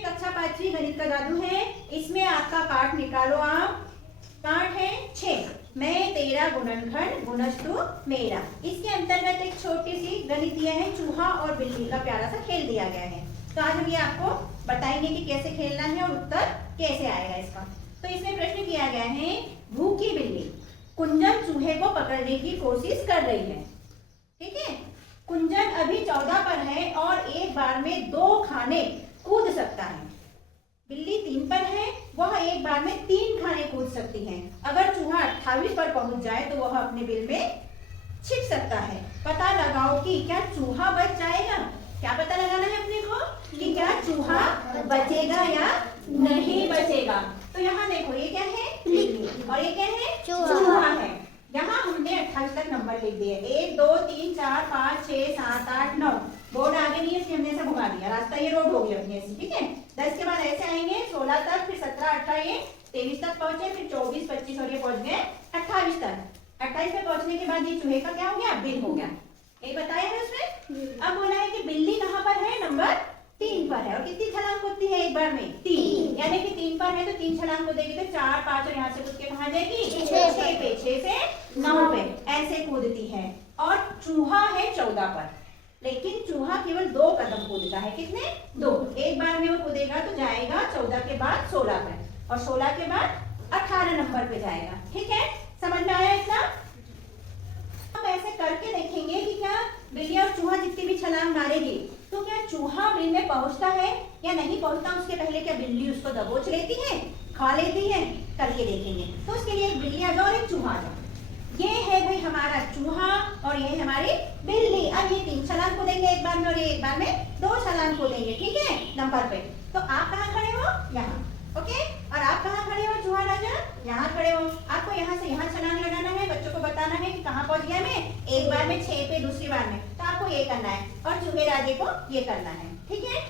कक्षा 5वीं गणित का जादू है। इसमें आपका पाठ निकालो आप। पाठ है 6, मैं तेरा गुणनखंड गुणस्तु मेरा। इसके अंतर्गत एक छोटी सी गणितीय है, चूहा और बिल्ली का प्यारा सा खेल दिया गया है। तो आज हम ये आपको बताएंगे कि कैसे खेलना है और उत्तर कैसे आएगा इसका। तो इसमें प्रश्न किया गया है, भूखी बिल्ली कुंजन चूहे को पकड़ने की कोशिश कर रही है। ठीक है, कुंजन अभी 14 पर है और एक बार में 2 खाने कूद सकता है। बिल्ली 3 पर है, वह एक बार में 3 खाने कूद सकती है। अगर चूहा 28 पर पहुंच जाए तो वह अपने बिल में छिप सकता है। पता लगाओ कि क्या चूहा बच जाएगा। क्या पता लगाना है अपने को कि क्या चूहा बचेगा या नहीं बचेगा। तो यहाँ देखो, ये क्या है, बिल्ली, और ये क्या है, चूहा है। यहाँ हमने 28 तक नंबर लिख दिए, 1 2 3 4 5 6 7 8 9। बोर्ड आगे नहीं है इसलिए हमने ऐसे घुमा दिया, रास्ता ये रोड हो गया अपने ऐसे। ठीक है, 10 के बाद ऐसे आएंगे 16 तक, फिर 17 18 ये 23 तक पहुंचे, फिर 24 25 और ये पहुंच गए 28 तक। 28 पे पहुंचने के बाद ये चूहे का क्या हो गया, बिल हो गया। ये बताया है उसमें। अब बोला है कि बिल्ली कहाँ पर है, नंबर 3 पर है। और कितनी छलांग कूदती है एक बार में, 3। यानी कि 3 पर है तो 3 छलांग कूदेगी तो 4 5 और यहाँ से कूद के कहाँ जाएगी, 6 पे, 6 से 9 पे ऐसे कूदती है। और चूहा है 14 पर, लेकिन चूहा केवल 2 कदम कूदता है। कितने, 2। एक बार में वो कूदेगा तो जाएगा 14 के बाद 16 पर, और 16 के बाद 18 नंबर पे जाएगा। ठीक है, समझ में आया इतना। हम ऐसे करके देखेंगे कि क्या बिल्ली और चूहा जितनी भी छलांग मारेगी तो क्या चूहा बिल में पहुंचता है या नहीं पहुंचता। उसके पहले क्या बिल्ली उसको दबोच लेती है, खा लेती है, करके देखेंगे। तो उसके लिए एक बिल्ली आ जाओ और एक चूहा आ जाओ। ये है भाई हमारा चूहा और ये है हमारी बिल्ली। अब ये 3 छलांग कूदेंगे एक बार में और ये एक बार में 2 छलांग कूदेंगे। ठीक है, नंबर पे। तो आप कहाँ खड़े हो, यहाँ। ओके, और आप कहाँ खड़े हो, चूहा राजा, यहाँ खड़े हो। आपको यहाँ से यहाँ छलांग लगाना है, बच्चों को बताना है कि कहाँ पहुंच गया मैं, एक बार में 6 पे, दूसरी बार में। तो आपको ये करना है और चूहे राजे को ये करना है। ठीक है,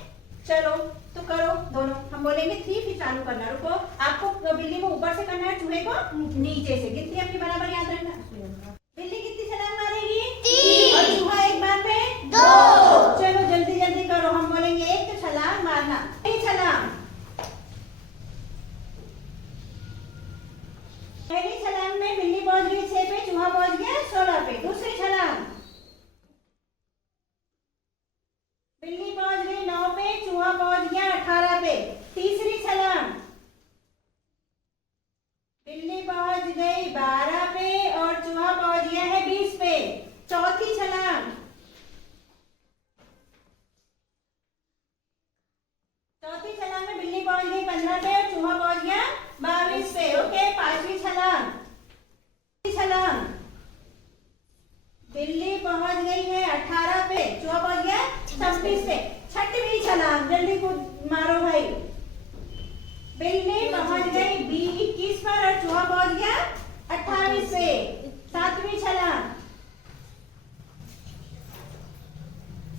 चलो तो करो दोनों। हम बोलेंगे 3 फिर चालू करना। रुको, आपको बिल्ली को ऊपर से करना है, चूहे को नीचे से। गिनती अपनी बराबर याद रखना। बिल्ली कितनी छलांग मारेगी, 3, और चूहा एक बार में 2। चलो जल्दी जल्दी करो। हम बोलेंगे 1 तो छलांग मारना, 1 छलांग। पहली छलांग में बिल्ली पहुंच गई 6 पे, चूहा पहुंच गया 16 पे। दूसरी छलांग, बिल्ली पहुंच गई 9 पे, चूहा पहुंच गया 18 पे। तीसरी छलांग, बिल्ली पहुंच गई 12 पे और चूहा पहुंच गया है 20 पे। चौथी छलांग, चौथी छलांग में बिल्ली पहुंच गई 15 पे और चूहा पहुंच गया 22 पे। ओके, पांचवी छलांग, छलांग, बिल्ली पहुंच गई है 18 पे, चूहा पहुंच गया 26 पे। छठवीं छलांग, जल्दी कूद मारो भाई। बिल्ली पहुंच गई 21 पर और चूहा पहुंच गया 28 पे। सातवीं छलांग,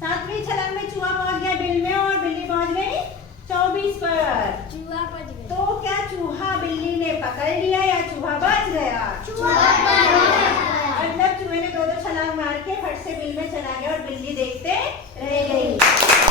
सातवीं छलांग में चूहा पहुंच गया बिल में और बिल्ली पहुंच गई 24 पर। चूहा बच गया। तो क्या चूहा बिल्ली ने पकड़ लिया या चूहा बच गया, चूहा बच गया। मतलब चूहे ने 2-2 छलांग मार के फट से बिल में चला गया और बिल्ली देखते रह गई।